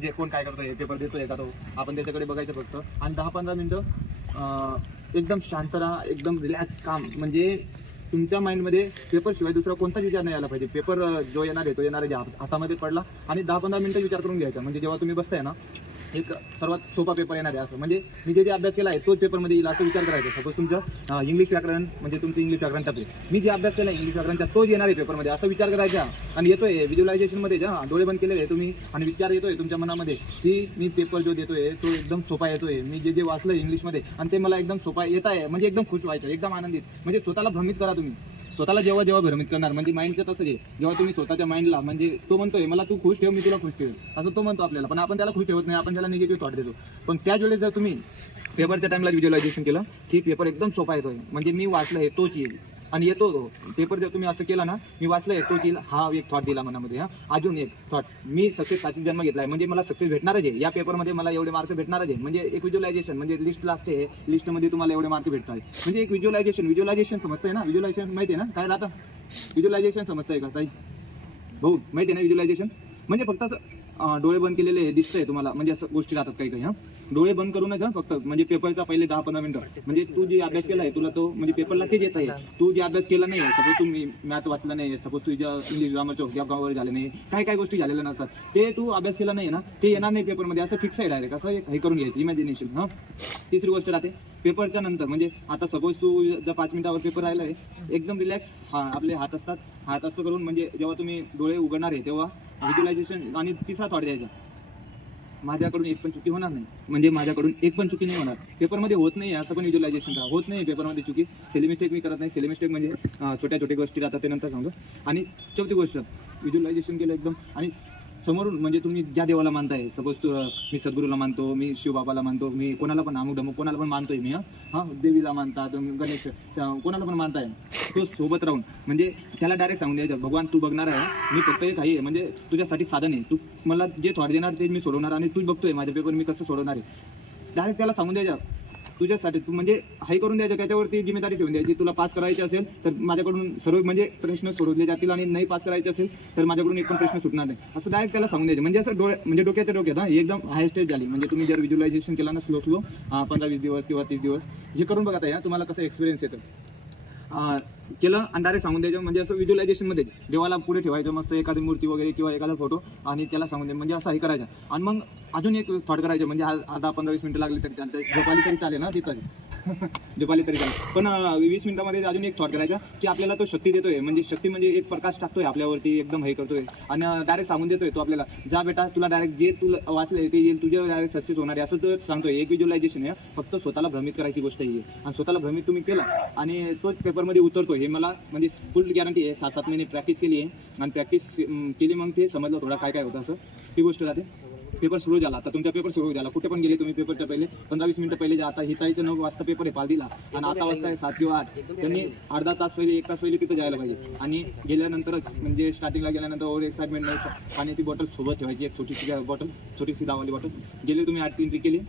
म्हणजे कोण काय करतोय, पेपर देतोय का तो, आपण त्याच्याकडे बघायचं फक्त. आणि 10-15 मिनटं एकदम शांत राहा, एकदम रिलॅक्स काम. म्हणजे तुमच्या माइंडमध्ये पेपरशिवाय दुसरा कोणताच विचार नाही आला पाहिजे. पेपर जो येणार आहे तो येणार आहे हातामध्ये पडला आणि 10-15 मिनटं विचार करून घ्यायचा. म्हणजे जेव्हा तुम्ही बसताय ना, एक सर्वात सोपा पेपर येणार आहे असं, म्हणजे मी जे अभ्यास केला आहे तोच पेपरमध्ये येईल असं विचार करायचा. सपोज तुमचं इंग्लिश व्याकरण म्हणजे तुमचं इंग्लिश व्याकरण टप्पे, मी जे अभ्यास केला इंग्लिश व्याकरणचा तोच येणार आहे पेपरमध्ये असं विचार करायचा. आणि येतोय व्हिज्युअलायझेशनमध्ये जेव्हा डोळे बंद केलेले तुम्ही आणि विचार येतोय तुमच्या मनामध्ये की मी पेपर जो देतोय तो एकदम सोपा येतोय, मी जे वाचलं इंग्लिशमध्ये आणि ते मला एकदम सोपा येत आहे, म्हणजे एकदम खुश व्हायचं, एकदम आनंदित. म्हणजे स्वतःला भ्रमित करा तुम्ही. स्वतःला जेव्हा जेव्हा भ्रमित करणार म्हणजे माइंडचं तसं आहे, जेव्हा तुम्ही स्वतःच्या माइंडला म्हणजे तो म्हणतोय मला तू खुश ठेव, मी तुला खुश ठेव, असं तो म्हणतो आपल्याला, पण आपण त्याला खुश ठेवत नाही, आपण त्याला निगेटिव्ह थॉट देतो. पण त्याच वेळेस जर तुम्ही पेपरच्या टाइमला व्हिज्युअलायझेशन केलं की पेपर एकदम सोपा येतोय, म्हणजे मी वाचलं हे तोच येईल आणि येतो तो पेपर. जर तुम्ही असं केलं ना, मी वाचलं आहे तोच येईल, हा एक थॉट दिला मनामध्ये. अजून एक थॉट, मी सक्सेससाठी जन्म घेतला आहे, म्हणजे मला सक्सेस भेटणारच आहे, या पेपरमध्ये मला एवढे मार्क भेटणारच आहे. म्हणजे एक व्हिज्युअलायझेशन, म्हणजे लिस्ट लागते, लिस्टमध्ये तुम्हाला एवढे मार्क भेटतात, म्हणजे एक व्हिज्युअलायझेशन समजतंय ना. व्हिज्युअलायझेशन माहिती आहे ना काय राहतं, व्हिज्युअलायझेशन समजतंय का ताई भाऊ, माहिती आहे ना व्हिज्युअलायझेशन? म्हणजे फक्त असं डोळे बंद केलेले दिसतंय तुम्हाला, म्हणजे असं गोष्टी राहतात काही काही. डोळे बंद करूनच फक्त, म्हणजे पेपरचा पहिले 10-15 मिनिटं म्हणजे तू जे अभ्यास केला आहे तुला तो म्हणजे पेपरला तेच येत आहे. तू जे अभ्यास केला नाही, सपोज तुम्ही मॅथ वाचला नाही, सपोज तुझ्या इंग्लिश ग्रामरच्या गावावर झाले नाही, काय काय गोष्टी झालेल्या नसतात, ते तू अभ्यास केला नाही ना, ते येणार नाही पेपरमध्ये, असं फिक्स आहे डायरेक्ट, असं हे करून घ्यायचं इमॅजिनेशन. तिसरी गोष्ट राहते पेपरच्या नंतर, म्हणजे आता सपोज तू जर 5 मिनिटावर पेपर राहिला आहे, एकदम रिलॅक्स आपले हात असतात, हात असं करून म्हणजे जेव्हा तुम्ही डोळे उघडणार आहे तेव्हा व्हिज्युअलायझेशन. आणि तिसरा थॉट द्यायचा, माझ्याकडून एक पण चुकी होणार नाही, म्हणजे माझ्याकडून एक पण चुकी नाही होणार पेपरमध्ये, होत नाही असं पण व्हिज्युअलायझेशन करा, होत नाही पेपरमध्ये चुकी. सेली मिस्टेक मी करत नाही, सेली मिस्टेक म्हणजे छोट्या छोट्या गोष्टी राहतात ते नंतर सांगतो. आणि चौथी गोष्ट, व्हिज्युअलायझेशन केलं एकदम आणि समोरून म्हणजे तुम्ही ज्या देवाला मानताय, सपोज मी सद्गुरूला मानतो, मी शिवबाबाला मानतो, मी कोणाला पण अमुक डमुक कोणाला पण मानतोय मी, देवीला मानता, तुम्ही गणेश कोणाला पण मानताय, तो सोबत राहून म्हणजे त्याला डायरेक्ट सांगून द्यायचं, भगवान तू बघणार आहे, मी फक्त एक आहे, म्हणजे तुझ्यासाठी साधन आहे, तू मला जे थॉट देणार ते मी सोडवणार आणि तू बघतोय माझे पेपर मी कसं सोडवणार आहे. डायरेक्ट त्याला सांगून द्यायचं तुझ्यासाठी, तू म्हणजे हाय करून द्यायचं, त्याच्यावरती जिम्मेदारी ठेवून द्यायची. तुला पास करायचे असेल तर माझ्याकडून सर्व म्हणजे प्रश्न सोडवले जातील, आणि नाही पास करायचे असेल तर माझ्याकडून एक पण प्रश्न सुटणार नाही, असं डायरेक्ट त्याला सांगून द्यायचं. म्हणजे असं म्हणजे डोक्याच्या डोक्यात एकदम हाय स्टेज झाली. म्हणजे तुम्ही जर व्हिज्युअलायझेशन केला ना स्लो 15-20 दिवस किंवा 30 दिवस हे करून बघा ताई, तुम्हाला कसं एक्सपिरियन्स येतं. केलं आणि डायरेक्ट सांगून द्यायचं, म्हणजे असं व्हिज्युअलायझेशनमध्ये देवाला पुढे ठेवायचं मस्त एखादी मूर्ती वगैरे किंवा एखादा फोटो, आणि त्याला सांगून द्या, म्हणजे असं हे करायचं. आणि मग अजून एक थॉट करायचं, म्हणजे 10-15-20 मिनिटं लागली तरी चालतं, झोपाली तरी चालेल ना तिथं झोपाली तरी चालेल, पण 20 मिनिटामध्ये अजून एक थॉट करायचा की आपल्याला तो शक्ती देतोय, म्हणजे शक्ती म्हणजे एक प्रकाश टाकतोय आपल्यावरती, एकदम हे करतोय आणि डायरेक्ट सांगून देतोय तो आपल्याला, जा बेटा तुला डायरेक्ट जे तुला वाचलंय ते येईल, तुझ्या डायरेक्ट सक्सेस होणार आहे, असं तो सांगतोय. एक व्हिज्युअलायझेशन आहे, फक्त स्वतःला भ्रमित करायची गोष्ट आहे, आणि स्वतःला भ्रमित तुम्ही केलं आणि तोच पेपरमध्ये उतरतो, हे मला म्हणजे फुल गॅरंटी आहे. 7-7 महिने प्रॅक्टिस केली आहे आणि प्रॅक्टिस केली, मग ते समजलं थोडा काय काय होतं असं, ती गोष्ट राहते. पेपर सुरू झाला, आता तुमचा पेपर सुरू झाला, कुठे पण गेले तुम्ही पेपरच्या पहिले 15-20 मिनिटं पहिले जा. आता हिताईचं 9 वाजता पेपर आहे पालदीला, आणि आता वाजता आहे 7 किंवा 8, त्यांनी अर्धा तास पहिले 1 तास पहिले तिथं जायला पाहिजे. आणि गेल्यानंतरच म्हणजे स्टार्टिंगला गेल्यानंतर ओव्हर एक्साइटमेंट नाही, पाण्याची बॉटल सोबत ठेवायची, एक छोटीशी बॉटल, छोटीशी दावाली बॉटल. गेले तुम्ही 8 एंट्री केली,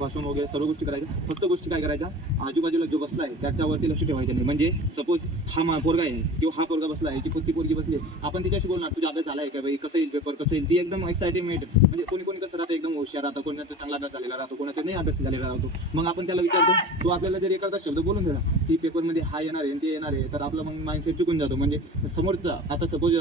वॉशरूम वगैरे सर्व गोष्टी करायच्या, फक्त गोष्टी काय करायच्या, आजूबाजूला जो बसला आहे त्याच्यावरती लक्ष ठेवायचं नाही. म्हणजे सपोज हा पोरगा आहे किंवा हा पोरगा बसला आहे, ती पोरगी बसली, आपण तिच्याशी बोलणार, तुझा अभ्यास झाला आहे का बाई, कसं येईल पेपर, कसं येईल, ती एकदम एक्साइटमेंट. म्हणजे कोणी कोणी कसं राहतं, एकदम हुशार राहतं, कोणाचा चांगला अभ्यास झालेला राहतो, कोणाचा नाही अभ्यास झालेला राहतो. मग आपण त्याला विचारतो, तो आपल्याला जर एखादा शब्द बोलून दिला की पेपरमध्ये हा येणार आहे ते येणार आहे, तर आपलं मग माइंडसेट चुकून जातो. म्हणजे समोरचा आता सपोज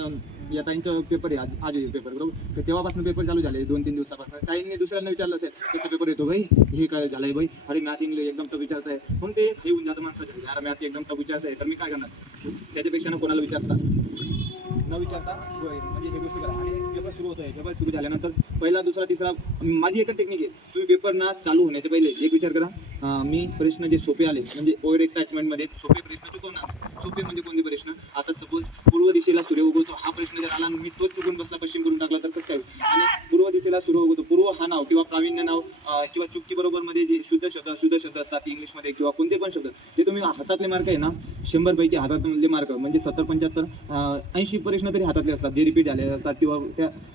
या ताईंचा पेपर आहे, आज येईल पेपर बरोबर, तर तेव्हापासून पेपर चालू झाले 2-3 दिवसापासून, ताईंनी दुसऱ्यांना विचारलं असेल कसा पेपर येतो भाई, हे काय झालंय भाई, अरे मॅथ इंग्लिश एकदम टफ विचारताय, मग ते हे होऊन जातं माणसाचं, यार मॅथ एकदम टफ विचारताय तर मी काय करणार, त्याच्यापेक्षा ना कोणाला न विचारता म्हणजे हे गोष्टी करा. आणि पेपर सुरू होत आहे, पेपर सुरू झाल्यानंतर पहिला दुसरा तिसरा, माझी एकच टेक्निक आहे, तुम्ही पेपर ना चालू होण्याच्या पहिले एक विचार करा, मी प्रश्न जे सोपे आले म्हणजे ओव्हर एक्साइटमेंटमध्ये सोपे प्रश्न चुकवणार. सोपे म्हणजे कोणते प्रश्न, आता सपोज पूर्व दिशेला सूर्य उगवतो हा प्रश्न जर आला मी तोच चुकून बसला पश्चिम करून टाकला तर कसं काय. आणि पूर्व दिशेला सूर्य उगवतो, पूर्व हा नाव किंवा प्रावीण्य नाव किंवा चुकी बरोबर मध्ये जे शुद्ध शब्द असतात इंग्लिशमध्ये किंवा कोणते पण शब्द, ते तुम्ही हातातले मार्क आहे ना 100 पैकी हातातले मार्क म्हणजे 70-75-80 प्रश्न तरी हातातले असतात जे रिपीट झालेले असतात, किंवा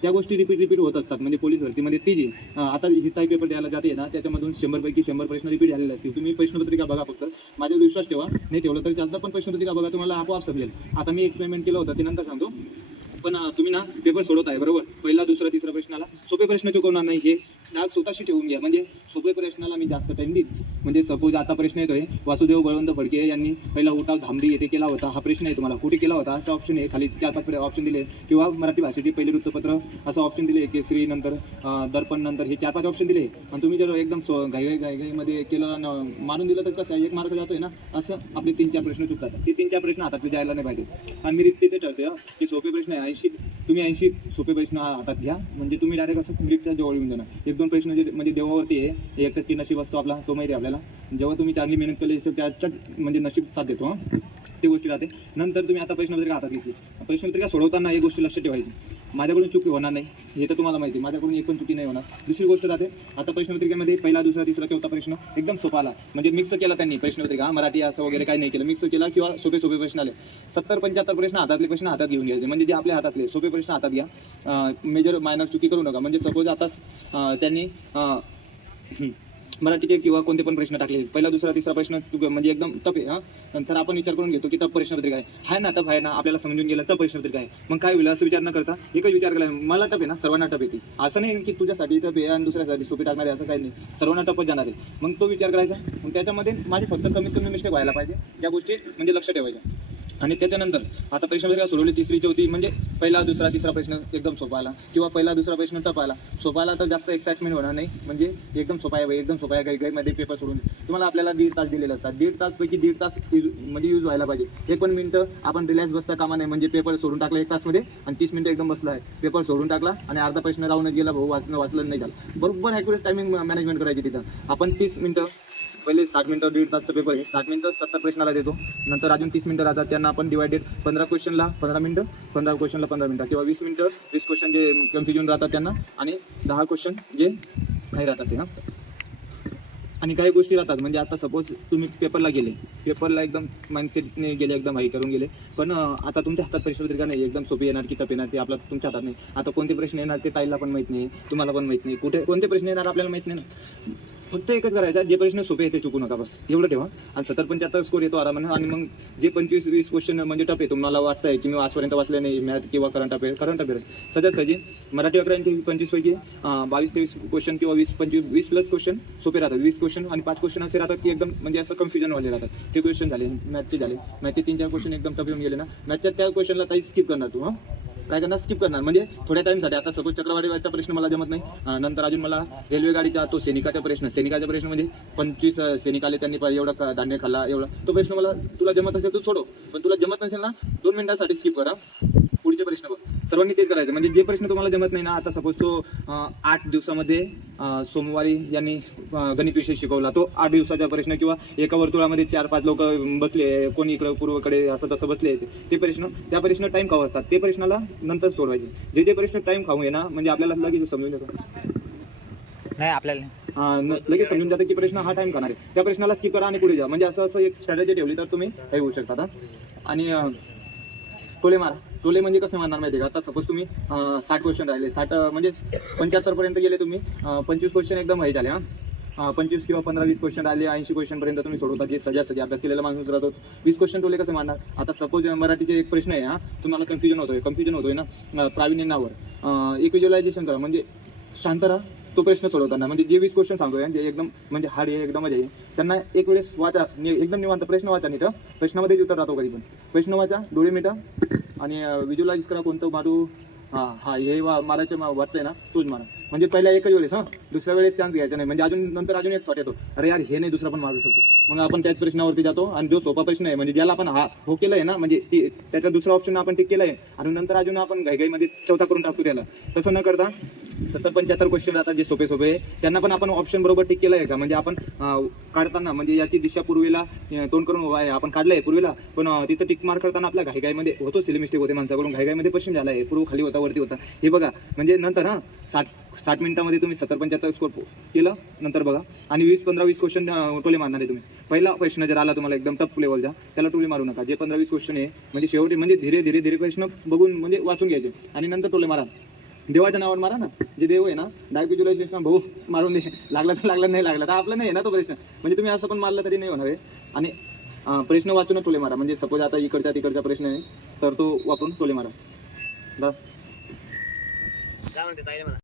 त्या गोष्टी रिपीट होत असतात. म्हणजे पोलीस भरतीमध्ये ती जी आता हिताई पेपर द्यायला जाते ना, त्याच्यामधून 100 पैकी 100 प्रश्न रिपीट झालेले असतील. तुम्ही प्रश्नपत्रिका बघा, फक्त माझ्यावर विश्वास ठेवा, नाही ठेवलं तरी चालतं, पण प्रश्नपत्रिका बघा, तुम्हाला आपोआप समजेल. आता मी एक्सपेरिमेंट केलं होतं ते नंतर सांगतो. पण तुम्ही ना पेपर सोडवत आहे बरोबर, पहिला दुसरा तिसरा प्रश्नाला सोपे प्रश्न चुकवणार नाही हे स्वतःशी ठेवून घ्या. म्हणजे सोपे प्रश्नाला मी जास्त टाइम देईन. म्हणजे सपोज आता प्रश्न येतोय, वासुदेव बळवंत फडके यांनी पहिला उठाव धामरी येथे केला होता, हा प्रश्न आहे तुम्हाला. कुठे केला होता असा ऑप्शन आहे, खाली 4-5 ऑप्शन दिले. किंवा मराठी भाषेचे पहिले वृत्तपत्र असं ऑप्शन दिले, केसरी नंतर दर्पण नंतर हे 4-5 ऑप्शन दिले. आणि तुम्ही जर एकदम घाईमध्ये केलं मानून दिलं तर कसं 1 मार्क जातोय ना. असं आपले 3-4 प्रश्न चुकतात. ते 3-4 प्रश्न हातातले जायला नाही पाहिजे. आणि मी तिथे ठरते की सोपे प्रश्न आहे 80, तुम्ही 80 सोपे प्रश्न हातात घ्या. म्हणजे तुम्ही डायरेक्ट असं मिरिटच्या जवळ येऊन जाणार. 1-2 प्रश्न जे म्हणजे देवावरती आहे, एक टक्के नशीब असतो आपला, तो माहिती आहे आपल्याला. जेव्हा तुम्ही चांगली मेहनत केली असेल त्याच्याच म्हणजे नशीब साथ देतो ती गोष्टी राहते. नंतर तुम्ही आता प्रश्नपत्रिका हातात घेतली, प्रश्नपत्रिका सोडवताना एक गोष्ट लक्षात ठेवायची, माझ्याकडून चुकी होणार नाही हे तर तुम्हाला माहिती आहे, माझ्याकडून एक पण चुकी नाही होणार. दुसरी गोष्ट राहते, आता प्रश्नपत्रिकेमध्ये पहिला दुसरा तिसरा चौथा प्रश्न एकदम सोपा आला, म्हणजे मिक्स केला त्यांनी प्रश्नपत्रिका, मराठी असं वगैरे काही नाही केलं, मिक्स केला किंवा सोपे प्रश्न आले. 70-75 प्रश्न हातातले प्रश्न हातात घेऊन घ्यायचे, म्हणजे जे आपल्या हातातले सोपे प्रश्न हातात घ्या. मेजर मायनर चुकी करू नका. म्हणजे सपोज आताच त्यांनी मराठीचे किंवा कोणते पण प्रश्न टाकले, पहिला दुसरा तिसरा प्रश्न म्हणजे एकदम टफ आहे. नंतर आपण विचार करून घेतो की टफ प्रश्नपत्रिका आहे ना, टफ आहे ना, आपल्याला समजून गेलं टफ प्रश्नपत्रिका आहे. मग काय होईल असं विचार न करता एकच विचार केला, मला टफ आहे ना, सर्वांना टफ येते. असं नाही की तुझ्यासाठी टफ आहे आणि दुसऱ्यासाठी सोपी टाकणार आहे, असं काही नाही, सर्वांना टफच जाणार आहे. मग तो विचार करायचा. मग त्याच्यामध्ये माझी फक्त कमीत कमी मिस्टेक व्हायला पाहिजे, या गोष्टी म्हणजे लक्ष ठेवायच्या. आणि त्याच्यानंतर आता प्रश्नपत्रिका सोडवली 3री-4थी, म्हणजे पहिला दुसरा तिसरा प्रश्न एकदम सोपा आला किंवा पहिला दुसरा प्रश्न टफ आला. सोपा आला तर जास्त एक्साइटमेंट होणार नाही, म्हणजे एकदम सोपा आहे, एकदम सोपा आहे. काही पेपर सोडून तुम्हाला आपल्याला 1.5 तास दिलेले असतात, 1.5 तासपैकी 1.5 तास म्हणजे यूज व्हायला पाहिजे. 1 पण मिनिटं आपण रिलॅक्स बसता कामा नाही. म्हणजे पेपर सोडून टाकला 1 तासमध्ये आणि 30 मिनिटं एकदम बसला आहे, पेपर सोडून टाकला आणि अर्धा प्रश्न राहूनच गेला, भाऊ वाचलं नाही झालं. बरोबर ॲक्युरेट टायमिंग मॅनेजमेंट करायची तिथं. आपण 30 मिनिटं पहिले 60 मिनिटं 1.5 तासचा पेपर आहे, 60 मिनिटं 70 प्रश्नाला देतो. नंतर अजून 30 मिनिटं राहतात, त्यांना आपण डिवायडेड 15 क्वेश्चनला 15 मिनिटं, 15 क्वेश्चनला 15 मिनिटं किंवा 20 मिनिटं 20 क्वेश्चन जे कन्फ्युजन राहतात त्यांना, आणि 10 क्वेश्चन जे काही राहतात ते. आणि काही गोष्टी राहतात, म्हणजे आता सपोज तुम्ही पेपरला गेले, पेपरला एकदम माइंडसेटने गेले, एकदम हाई करून गेले, पण आता तुमच्या हातात प्रश्नपत्रिका नाही, एकदम सोपी येणार की टफ येणार ते आपला तुमच्या हातात नाही. आता कोणते प्रश्न येणार ते ताईला पण माहीत नाही, तुम्हाला पण माहीत नाही, कुठे कोणते प्रश्न येणार आपल्याला माहीत नाही ना. फक्त एकच करायचं, जे प्रश्न सोपे आहे ते चुकू नका, बस एवढं ठेवा. आणि 70-75 स्कोर येतो आरामाने. आणि मग जे 25-20 क्वेश्चन म्हणजे टफ आहे, तुम्हाला वाटतंय की मी आजपर्यंत वाचले नाही, मॅथ किंवा करंट अफेअर सहजी मराठी व्याकरणाचे 25 पैकी 22-23 क्वेश्चन किंवा 20 प्लस क्वेश्चन सोपे राहतात. 20 क्वेश्चन आणि 5 क्वेश्चन असे राहतात की एकदम म्हणजे असं कन्फ्युजन वाले राहतात. ते क्वेश्चन झाले मॅथचे, झाले मॅथचे 3-4 क्वेश्चन एकदम टफ येऊन गेले ना, मॅथच्या त्या क्वेश्चनला काही स्किप करणार तू, काय करणार, स्किप करणार. म्हणजे थोड्या टाईमसाठी. आता सपोज चक्रवाढीचा प्रश्न मला जमत नाही, नंतर अजून मला रेल्वे गाडीचा तो सैनिकाचा प्रश्न म्हणजे 25 सैनिक आले, त्यांनी एवढा धान्य खाल्ला, एवढा तो प्रश्न मला, तुला जमत असेल तर सोडव, पण तुला जमत नसेल ना 2 मिनिटांसाठी स्किप करा, पुढचे प्रश्न बघ. सर्वांनी तेच करायचं. म्हणजे जे प्रश्न तुम्हाला जमत नाही ना, आता सपोज तो 8 दिवसामध्ये सोमवारी यांनी गणित विषय शिकवला, तो 8 दिवसाचा प्रश्न, किंवा एका वर्तुळामध्ये 4-5 लोक बसले, कोणी इकडं पूर्वकडे असं तसं बसले, ते प्रश्न, त्या प्रश्न टाईम खाऊ असतात, ते प्रश्नाला नंतर सोडवायचे. जे प्रश्न टाईम खाऊ आहे ना, म्हणजे आपल्याला लगेच समजून येतो नाही, आपल्याला लगेच समजून जातं की प्रश्न हा टाईम खाणार आहे, त्या प्रश्नाला स्किप करा आणि पुढे जा. म्हणजे असं एक स्ट्रॅटेजी ठेवली तर तुम्ही काही होऊ शकता. आणि टोले म्हणजे कसं मारणार माहिती आहे का, आता सपोज तुम्ही 60 क्वेश्चन राहिले, 60 म्हणजे 75 पर्यंत गेले तुम्ही, 25 क्वेश्चन एकदम माहीत झाले, 25 किंवा 15-20 क्वेश्चन आले, 80 क्वेश्चन पर्यंत तुम्ही सोडवता, जे सजासजी अभ्यास केलेला माणूस राहतो. 20 क्वेश्चन टोले कसं मारणार. आता सपोज मराठीचे एक प्रश्न आहे, तुम्हाला कन्फ्युजन होतोय ना, प्रावीण्य नावावर एक व्हिज्युअलायझेशन करा, म्हणजे शांत राहा तो प्रश्न सोडवताना. म्हणजे जे 20 क्वेश्चन सांगतोय जे एकदम म्हणजे हार्ड आहे, एकदम मजा आहे, त्यांना एक वेळेस वाचा, एकदम निवांत प्रश्न वाचा, नाही तर प्रश्नामध्येच उत्तर राहतो कधी पण. प्रश्न वाचा, डोळे मिटा आणि व्हिज्युअलाइज करा, कोणतं मारू, हे मारायचं वाटतंय ना तोच मारा. म्हणजे पहिल्या एकच वेळेस, दुसऱ्या वेळेस चान्स घ्यायचा नाही. म्हणजे अजून एक थॉट येतो, अरे यार हे नाही, दुसरा पण मारू शकतो. मग आपण त्याच प्रश्नावरती जातो, आणि जो सोपा प्रश्न आहे, म्हणजे ज्याला आपण हो केलं आहे ना, म्हणजे त्याचा दुसरा ऑप्शन आपण टिक केला आहे, आणि नंतर अजून आपण घाईमध्ये चौथा करून टाकतो त्याला. तसं न करता 70-75 क्वेश्चन राहतात जे सोपे त्यांना पण आपण ऑप्शन बरोबर टिक केलं आहे का, म्हणजे आपण काढताना म्हणजे याची दिशा पूर्वेला तोंड करून उभा आहे, आपण काढलं आहे पूर्वेला, पण तिथं टिक मार्क करताना आपल्या घाईमध्ये होतो, सिली मिस्टेक होते माणसाकडून, घाईमध्ये पश्चिम झाला आहे, पूर्व खाली होता, वरती होता, हे बघा. म्हणजे नंतर 60 मिनिटामध्ये तुम्ही 70-75 स्कोर केलं, नंतर बघा. आणि 20-15-20 क्वेश्चन टोले मारणार आहे तुम्ही. पहिला प्रश्न जर आला तुम्हाला एकदम टफ लेवलचा, त्याला टोले मारू नका. जे 15-20 क्वेश्चन आहे, म्हणजे शेवटी म्हणजे धीरे प्रश्न बघून म्हणजे वाचून घ्यायचे, आणि नंतर टोले मारा. देवाच्या नावावर मारा ना, जे देव आहे ना, डायरेक्ट व्हिज्युअलायझेशन भाऊ मारून दे, लागला तर लागला, नाही लागला तर आपला नाही आहे ना तो प्रश्न. म्हणजे तुम्ही असं पण मारलं तरी नाही होणार आहे. आणि प्रश्न वाचून टोले मारा. म्हणजे सपोज आता इकडचा तिकडचा प्रश्न आहे, तर तो वापरून टोले मारा. दा. काय म्हणते ताईने म्हणा